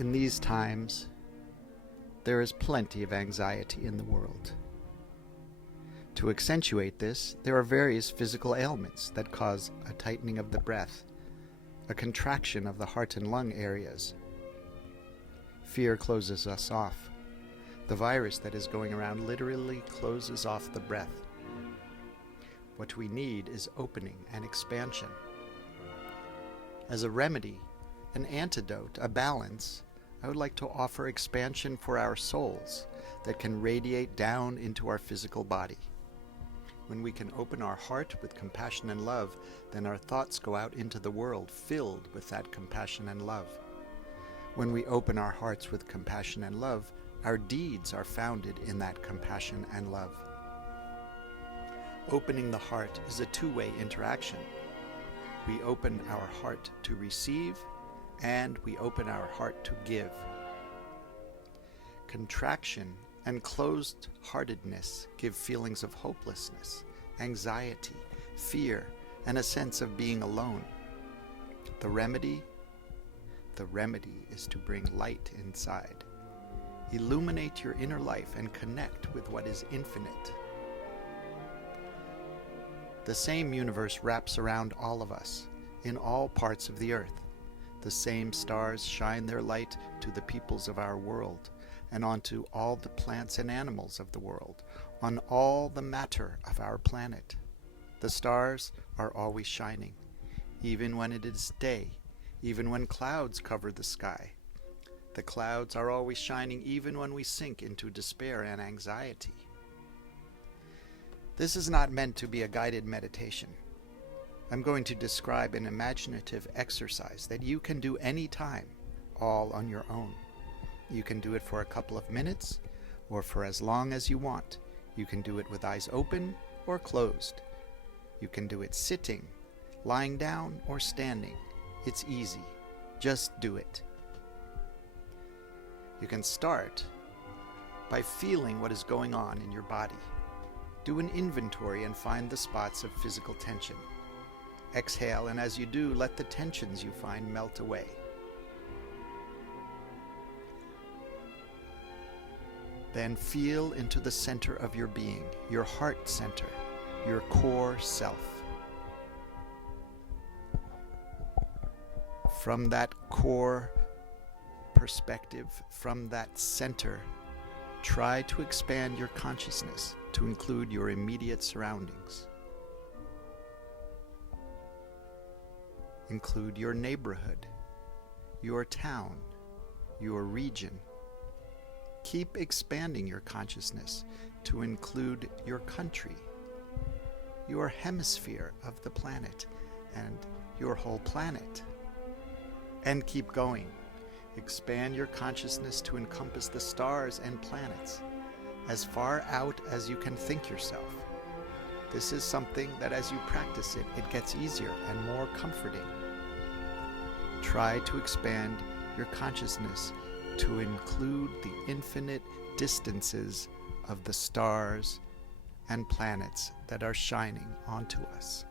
In these times, there is plenty of anxiety in the world. To accentuate this, there are various physical ailments that cause a tightening of the breath, a contraction of the heart and lung areas. Fear closes us off. The virus that is going around literally closes off the breath. What we need is opening and expansion. As a remedy, an antidote, a balance, I would like to offer expansion for our souls that can radiate down into our physical body. When we can open our heart with compassion and love, then our thoughts go out into the world filled with that compassion and love. When we open our hearts with compassion and love, our deeds are founded in that compassion and love. Opening the heart is a two-way interaction. We open our heart to receive, and we open our heart to give. Contraction and closed-heartedness give feelings of hopelessness, anxiety, fear, and a sense of being alone. The remedy is to bring light inside. Illuminate your inner life and connect with what is infinite. The same universe wraps around all of us, in all parts of the earth. The same stars shine their light to the peoples of our world, and onto all the plants and animals of the world, on all the matter of our planet. The stars are always shining, even when it is day, even when clouds cover the sky. The clouds are always shining even when we sink into despair and anxiety. This is not meant to be a guided meditation. I'm going to describe an imaginative exercise that you can do anytime, all on your own. You can do it for a couple of minutes, or for as long as you want. You can do it with eyes open or closed. You can do it sitting, lying down, or standing. It's easy. Just do it. You can start by feeling what is going on in your body. Do an inventory and find the spots of physical tension. Exhale, and as you do, let the tensions you find melt away. Then feel into the center of your being, your heart center, your core self. From that core perspective, from that center, try to expand your consciousness to include your immediate surroundings. Include your neighborhood, your town, your region. Keep expanding your consciousness to include your country, your hemisphere of the planet, and your whole planet. And keep going. Expand your consciousness to encompass the stars and planets, as far out as you can think yourself. This is something that as you practice it, it gets easier and more comforting. Try to expand your consciousness to include the infinite distances of the stars and planets that are shining onto us.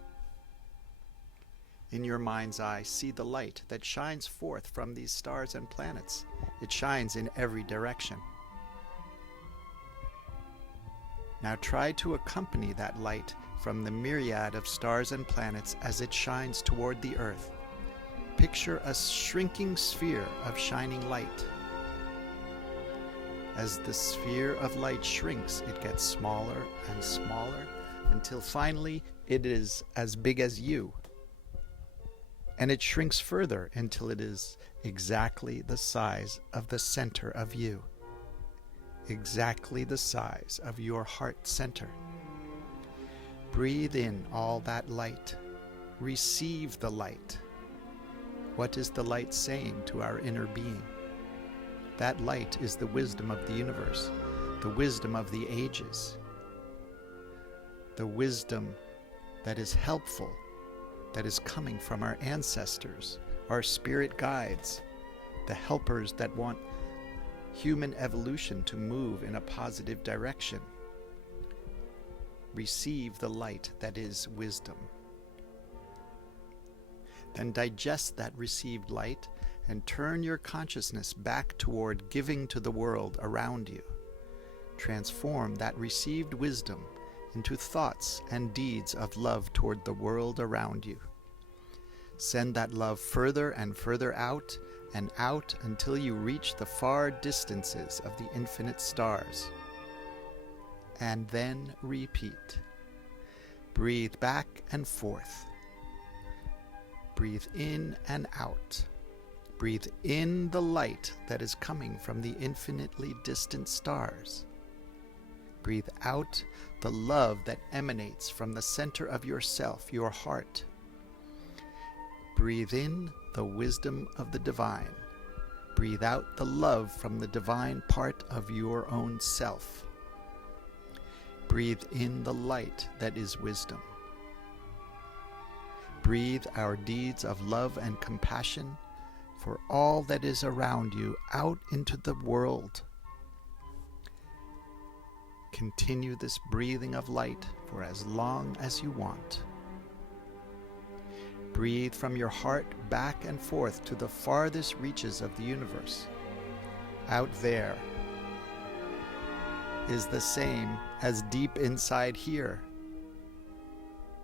In your mind's eye, see the light that shines forth from these stars and planets. It shines in every direction. Now try to accompany that light from the myriad of stars and planets as it shines toward the earth. Picture a shrinking sphere of shining light. As the sphere of light shrinks, it gets smaller and smaller until finally it is as big as you. And it shrinks further until it is exactly the size of the center of you. Exactly the size of your heart center. Breathe in all that light. Receive the light. What is the light saying to our inner being? That light is the wisdom of the universe, the wisdom of the ages, the wisdom that is helpful, that is coming from our ancestors, our spirit guides, the helpers that want human evolution to move in a positive direction. Receive the light that is wisdom. Then digest that received light and turn your consciousness back toward giving to the world around you. Transform that received wisdom into thoughts and deeds of love toward the world around you. Send that love further and further out and out until you reach the far distances of the infinite stars. And then repeat. Breathe back and forth. Breathe in and out. Breathe in the light that is coming from the infinitely distant stars. Breathe out the love that emanates from the center of yourself, your heart. Breathe in the wisdom of the divine. Breathe out the love from the divine part of your own self. Breathe in the light that is wisdom. Breathe our deeds of love and compassion for all that is around you out into the world. Continue this breathing of light for as long as you want. Breathe from your heart back and forth to the farthest reaches of the universe. Out there is the same as deep inside here.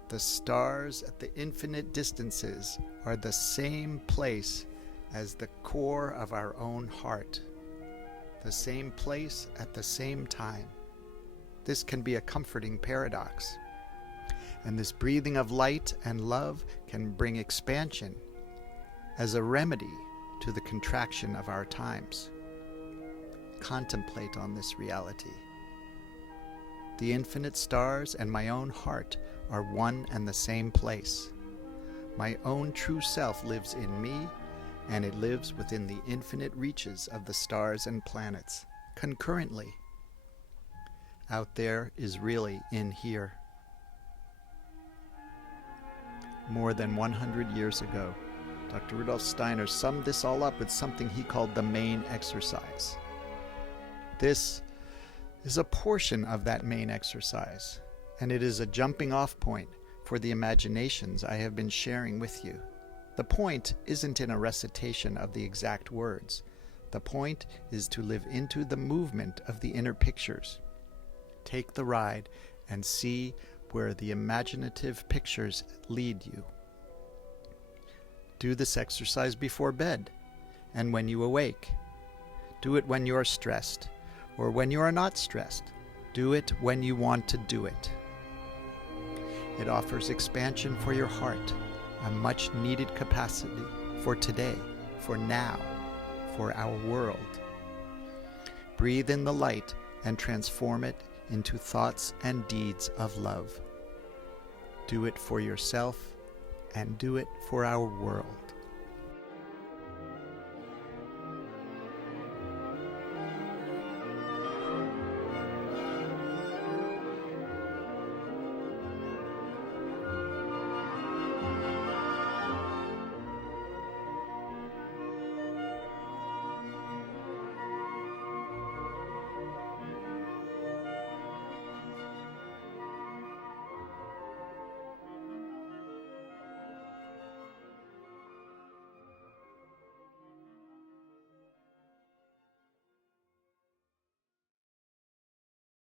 The stars at the infinite distances are the same place as the core of our own heart. The same place at the same time. This can be a comforting paradox. And this breathing of light and love can bring expansion as a remedy to the contraction of our times. Contemplate on this reality. The infinite stars and my own heart are one and the same place. My own true self lives in me, and it lives within the infinite reaches of the stars and planets, concurrently. Out there is really in here. More than 100 years ago, Dr. Rudolf Steiner summed this all up with something he called the main exercise. This is a portion of that main exercise, and it is a jumping off point for the imaginations I have been sharing with you. The point isn't in a recitation of the exact words. The point is to live into the movement of the inner pictures. Take the ride and see where the imaginative pictures lead you. Do this exercise before bed and when you awake. Do it when you are stressed or when you are not stressed. Do it when you want to do it. It offers expansion for your heart, a much needed capacity for today, for now, for our world. Breathe in the light and transform it into thoughts and deeds of love. Do it for yourself and do it for our world.